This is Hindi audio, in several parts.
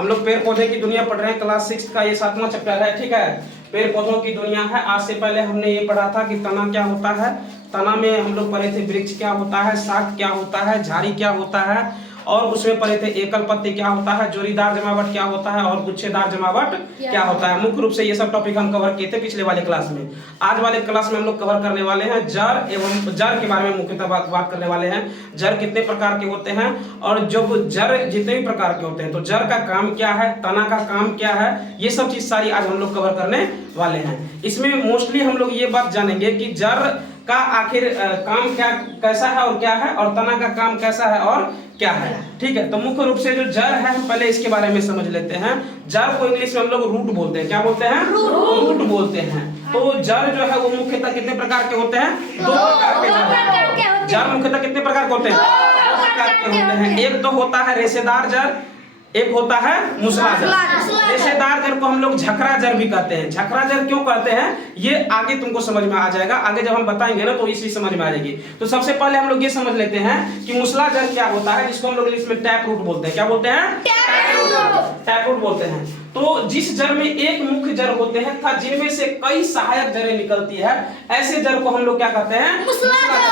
हम लोग पेड़ पौधे की दुनिया पढ़ रहे हैं, क्लास 6 का ये 7वां चैप्टर है। ठीक है, पेड़ पौधों की दुनिया है। आज से पहले हमने ये पढ़ा था कि तना क्या होता है। तना में हम लोग पढ़े थे वृक्ष क्या होता है, शाख क्या होता है, झाड़ी क्या होता है, और उसमें पढ़े थे एकल पत्ती क्या होता है, जोड़ीदार जमावट क्या होता है और गुच्छेदार जमावट क्या होता है। मुख्य रूप से ये सब टॉपिक हम कवर किए थे पिछले वाले क्लास में। आज वाले क्लास में हम लोग कवर करने वाले हैं जड़ एवं जड़ के बारे में मुख्यतः बात करने वाले हैं। जड़ कितने प्रकार के होते हैं और जब जड़ जितने भी प्रकार के होते हैं तो जड़ का काम क्या है, तना का काम क्या है, ये सब चीज सारी आज हम लोग कवर करने वाले हैं। इसमें मोस्टली हम लोग ये बात जानेंगे कि जड़ का आखिर काम क्या कैसा है और क्या है, और तना का काम कैसा है और क्या है। ठीक है, तो मुख्य रूप से जो जड़ है हम पहले इसके बारे में समझ लेते हैं। जड़ को इंग्लिश में हम लोग रूट बोलते हैं। क्या बोलते हैं? रूट बोलते हैं। तो जड़ जो है वो मुख्यतः कितने प्रकार के होते हैं? दो प्रकार के। जड़ मुख्यतः कितने प्रकार के होते हैं? दो प्रकार के होते हैं। एक तो होता है रेशेदार जड़, एक होता है मुसला जड़। रेशेदार जड़ को हम लोग झकरा जड़ भी कहते हैं। झकरा जड़ क्यों कहते हैं ये आगे तुमको समझ में आ जाएगा। आगे जब हम बताएंगे ना तो इसी समझ में आ जाएगी। तो सबसे पहले हम लोग ये समझ लेते हैं कि मुसला जड़ क्या होता है, जिसको हम लोग इंग्लिश में टैप रूट बोलते हैं। क्या बोलते हैं? टैप रूट बोलते हैं। तो जिस जड़ में एक मुख्य जड़ होते हैं तथा जिनमें से कई सहायक जड़ें निकलती है, ऐसे जड़ को हम लोग क्या कहते हैं? मुसला जड़।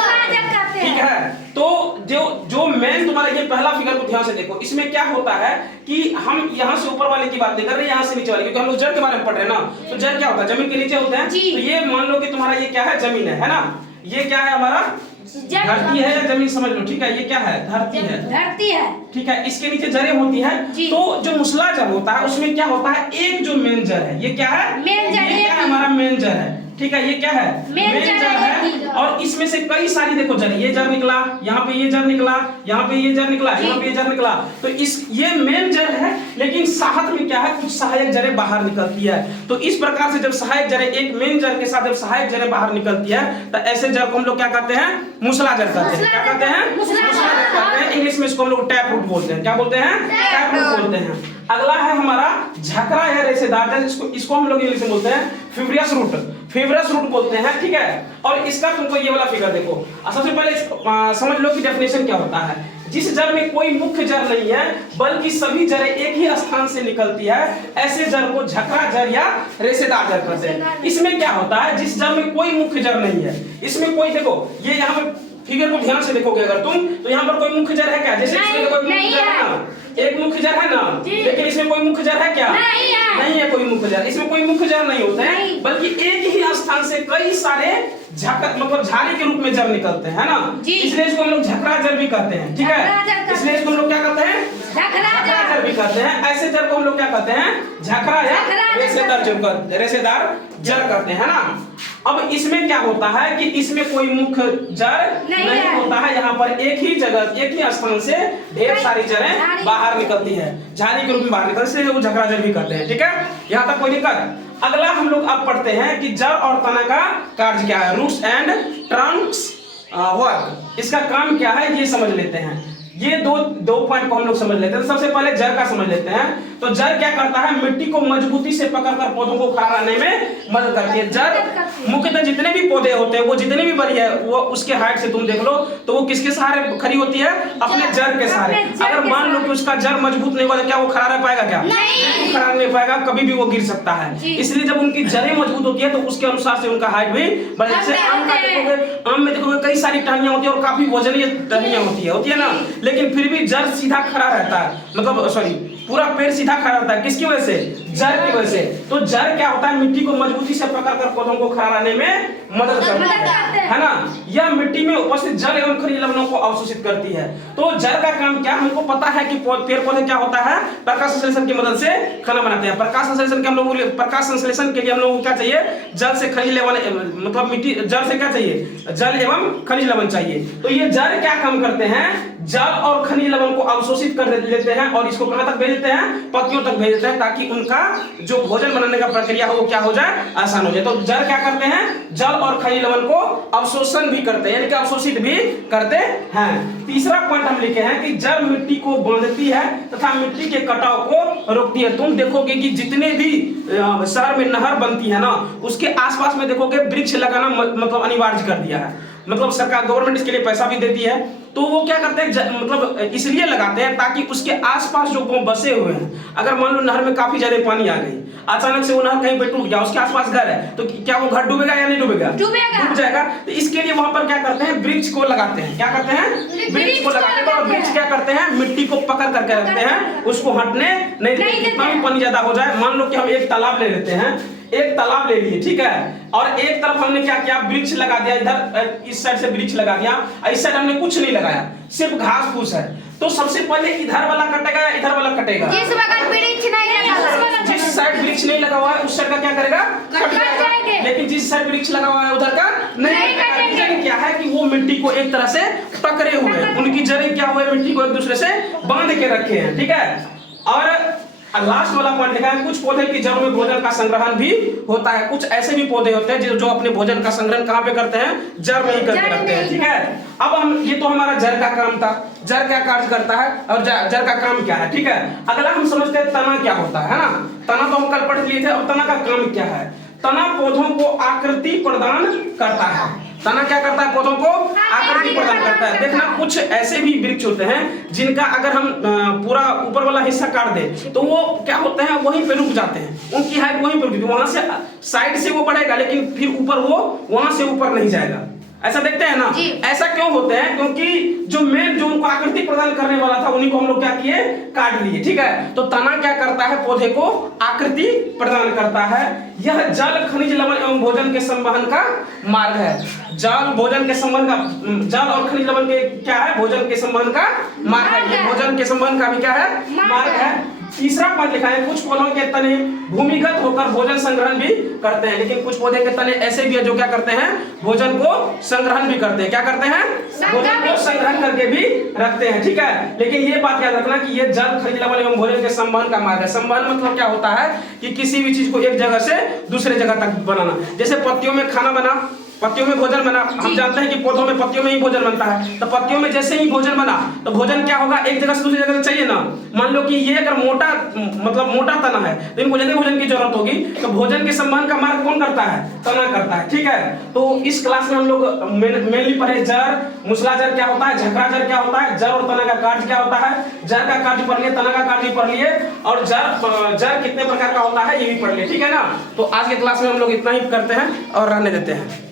ठीक है, तो जो मेन तुम्हारा ये पहला फिगर को ध्यान से देखो। इसमें क्या होता है कि हम यहाँ से ऊपर वाले की बात नहीं कर रहे, यहाँ से नीचे वाले, क्योंकि हम लोग जड़ के बारे में पढ़ रहे हैं ना। तो जड़ क्या होता है? जमीन के नीचे होते हैं। तो ये मान लो कि तुम्हारा ये क्या है? जमीन है ना। ये क्या है हमारा? धरती है या जमीन समझ लो। ठीक है, ये क्या है? धरती है। धरती है। ठीक है, इसके नीचे जड़ें होती है। तो जो मुसला जड़ होता है उसमें क्या होता है? एक जो मेन जड़ है, ये क्या है? मेन जड़। ये क्या है? हमारा मेन जड़ है। ठीक है, ये क्या है? मेन जड़ है। और इसमें से कई सारी देखो जड़, ये जड़ निकला, यहाँ पे ये जड़ निकला, यहाँ पे ये जड़ निकला, यहाँ पे ये जड़ निकला। तो ये मेन जड़ है, लेकिन साथ में क्या है? कुछ सहायक जड़ें बाहर निकलती है। तो इस प्रकार से जब सहायक जड़ें एक मेन जड़ के साथ जब सहायक जड़ें बाहर निकलती है तो ऐसे जड़ को हम लोग क्या कहते हैं? मुसला जड़ कहते हैं। क्या कहते हैं? मुसला जड़ कहते हैं। इंग्लिश में इसको हम लोग टैप रूट बोलते हैं। क्या बोलते हैं? टैप रूट बोलते हैं। अगला है हमारा झकरा या रेशेदार जड़, इसको हम लोग इंग्लिश में बोलते हैं फिब्रियस रूट। फिब्रियस रूट बोलते हैं। ठीक है, और इसका तुमको ये वाला फिगर देखो। सबसे पहले समझ लो कि डेफिनेशन क्या होता है। जिस जड़ में कोई मुख्य जड़ नहीं है बल्कि सभी जड़ें एक ही स्थान से निकलती है, ऐसे जड़ को झकरा जड़ या रेशेदार जड़ कहते हैं। इसमें क्या होता है? जिस जड़ में कोई मुख्य जड़ नहीं है, इसमें कोई देखो, ये यहाँ पे फिगर को ध्यान से देखोगे अगर तुम, तो यहाँ पर कोई मुख्य जड़ है क्या? जैसे इसमें कोई मुख्य जड़ है ना, एक मुख्य जड़ है ना, लेकिन इसमें कोई मुख्य जड़ है क्या? नहीं है कोई मुख्य जड़। इसमें कोई मुख्य जड़ नहीं होता है, बल्कि एक ही स्थान से कई सारे मतलब झाड़ी के रूप में जड़ निकलते हैं ना। इसलिए इसको हम लोग झकरा जड़ भी कहते हैं। ठीक है, इसलिए इसको हम लोग क्या कहते हैं? झकरा जड़ भी कहते हैं। ऐसे जड़ को हम लोग क्या कहते हैं? झकरा या रेशेदार जड़ कहते हैं ना। अब इसमें क्या होता है कि इसमें कोई मुख्य जड़ नहीं होता है। यहाँ पर एक ही जगह एक ही स्थान से ढेर सारी जड़ें बाहर निकलती है, झाड़ी के रूप में बाहर निकलती है, इसलिए वो झकरा जड़ भी कहते हैं। ठीक है, यहाँ तक कोई दिक्कत? अगला हम लोग अब पढ़ते हैं कि जड़ और तना का कार्य क्या है। रूट्स एंड ट्रंक्स वर्क, इसका काम क्या है ये समझ लेते हैं। ये दो पॉइंट को हम लोग समझ लेते हैं। सबसे पहले जड़ का समझ लेते हैं। तो जड़ क्या करता है? मिट्टी को मजबूती से पकड़कर पौधों को खड़ा रहने में मदद करती है। जड़ मुख्यतः जितने भी पौधे होते हैं वो जितने भी बड़ी है वो उसके हाइट से तुम देख लो तो वो किसके सहारे खड़ी होती है? अपने जड़ के सहारे। अगर मान लो कि उसका जड़ मजबूत नहीं हुआ तो क्या वो खड़ा रह पाएगा? क्या नहीं, खड़ा नहीं पाएगा, कभी भी वो गिर सकता है। इसलिए जब उनकी जड़ें मजबूत होती है तो उसके अनुसार से उनका हाइट भी बढ़ जाता है। आम में देखोगे कई सारी टहनियां होती है और काफी वजनीय टहनियां होती है ना, लेकिन फिर भी जड़ सीधा खड़ा रहता है, मतलब सॉरी पूरा पेड़ सीधा खड़ा रहता है। किसकी वजह से? जड़ की वजह से। तो जड़ क्या होता है? मिट्टी को मजबूती से पकड़कर पौधों को खड़ा रहने में मदद करती है ना। यह मिट्टी में उपस्थित जल एवं खनिज लवणों को अवशोषित करती है। तो जड़ का काम क्या? हमको पता है कि पेड़ पौधे क्या होता है? प्रकाश संश्लेषण की मदद से खाना बनाते हैं। प्रकाश संश्लेषण के हम लोग प्रकाश संश्लेषण के लिए हम लोगों को क्या चाहिए? जल से खनिज लवण, मतलब मिट्टी जड़ से क्या चाहिए? जल एवं खनिज लवण चाहिए। तो ये जड़ क्या काम करते हैं? जल और खनिज लवण को अवशोषित कर लेते हैं और इसको कहां तक भेज देते हैं? पत्तियों तक भेज देते हैं, ताकि उनका जो भोजन बनाने का प्रक्रिया हो वो क्या हो जाए? आसान हो जाए। तो जड़ क्या करते हैं? जल और खनिज लवण को अवशोषण भी करते हैं, यानी कि अवशोषित भी करते हैं। तीसरा पॉइंट हम लिखे हैं कि जड़ मिट्टी को बांधती है तथा मिट्टी के कटाव को रोकती है। तुम देखोगे कि जितने भी शहर में नहर बनती है ना, उसके आसपास में देखोगे वृक्ष लगाना मतलब अनिवार्य कर दिया है। मतलब सरकार गवर्नमेंट इसके लिए पैसा भी देती है, तो वो क्या करते हैं मतलब इसलिए लगाते हैं ताकि उसके आसपास जो बसे हुए हैं, अगर मान लो नहर में काफी ज्यादा पानी आ गई, अचानक से वो नहर कहीं पे टूट गया, उसके आसपास घर है, तो क्या वो घर डूबेगा या नहीं डूबेगा? डूब जाएगा। तो इसके लिए वहां पर क्या करते हैं, वृक्ष को लगाते हैं। क्या करते हैं? वृक्ष को लगाते हैं। और वृक्ष क्या करते हैं, मिट्टी को पकड़ करके रखते हैं, उसको हटने नहीं देते। कितना भी पानी ज्यादा हो जाए, मान लो कि हम एक तालाब ले लेते हैं, एक तालाब ले लिए, ठीक है, और एक तरफ हमने क्या किया, वृक्ष लगा दिया, इधर इस साइड से वृक्ष लगा दिया, इस साइड हमने कुछ नहीं लगाया, सिर्फ घास फूस है, तो सबसे पहले इधर वाला कटेगा या इधर वाला कटेगा? जिस साइड वृक्ष नहीं लगा हुआ है उस साइड का क्या करेगा, कट जाएगा। लेकिन जिस साइड वृक्ष लगा हुआ है उधर का नहीं कटेगा। क्या है कि वो मिट्टी को एक तरह से पकड़े हुए हैं, उनकी जड़ें क्या हुए, मिट्टी को एक दूसरे से बांध के रखे हैं, ठीक है। और लास्ट वाला पॉइंट लिखा है, कुछ पौधे की जड़ों में भोजन का संग्रहण भी होता है। कुछ ऐसे भी पौधे होते हैं जो अपने भोजन का संग्रहण कहां पे करते हैं, जड़ में ही करके रखते हैं, ठीक है। अब हम, ये तो हमारा जड़ का काम था, जड़ क्या कार्य करता है और जड़ का काम क्या है, ठीक है। अगला हम समझते हैं तना क्या होता है ना। तना तो हम कल पढ़ लिए थे, और तना का काम क्या है। तना पौधों को आकृति प्रदान करता है। तना क्या करता है, पौधों को आकृति प्रदान करता है। देखना, कुछ ऐसे भी वृक्ष होते हैं जिनका अगर हम पूरा ऊपर वाला हिस्सा काट दें तो वो क्या होते हैं, वहीं पे रुक जाते हैं, उनकी हाइट वहीं पर रुकती है, वहां से साइड से वो बढ़ेगा लेकिन फिर ऊपर वो वहां से ऊपर नहीं जाएगा। ऐसा देखते हैं ना, ऐसा क्यों होते हैं, क्योंकि जो मेन जो उनको आकृति प्रदान करने वाला था उन्हीं को हम लोग क्या किए, काट लिए, ठीक है। तो तना क्या करता है, पौधे को आकृति प्रदान करता है। यह जल, खनिज, लवण एवं भोजन के संवहन का मार्ग है। जल, भोजन के संवहन का, जल और खनिज लवण के क्या है, भोजन के संवहन का मार्ग है। ये भोजन के संवहन का भी क्या है, मार्ग है। तीसरा पॉइंट लिखा है, कुछ पौधों के तने भूमिगत होकर भोजन संग्रहण भी करते हैं, लेकिन कुछ पौधे के तने ऐसे भी है जो क्या करते हैं, भोजन को संग्रहण भी करते हैं। क्या करते हैं, भोजन को संग्रहण करके भी रखते हैं, ठीक है। लेकिन ये बात याद रखना कि ये जल, खनिज, लवण एवं भोजन के संवहन का मार्ग है। संवहन मतलब क्या होता है कि किसी भी चीज को एक जगह से दूसरे जगह तक बनाना। जैसे पत्तियों में खाना बना, पत्तियों में भोजन बना, हम जानते हैं कि पौधों में पत्तियों में ही भोजन बनता है, तो पत्तियों में जैसे ही भोजन बना तो भोजन क्या होगा, एक जगह से दूसरी जगह चाहिए ना। मान लो कि ये अगर मोटा, मतलब मोटा तना है तो इनको ज्यादा भोजन की जरूरत होगी, तो भोजन के संवहन का मार्ग कौन करता है, तना करता है, ठीक है। तो इस क्लास में हम लोग मेनली पढ़े जड़, मुसला जड़ क्या होता है, झकरा जड़ क्या होता है, जड़ और तना का कार्य क्या होता है, जड़ का कार्य पढ़ लिए, तना का कार्य पढ़ लिए, और जड़ कितने प्रकार का होता है ये भी पढ़ लिए, ठीक है ना। तो आज के क्लास में हम लोग इतना ही करते हैं और रहने देते हैं।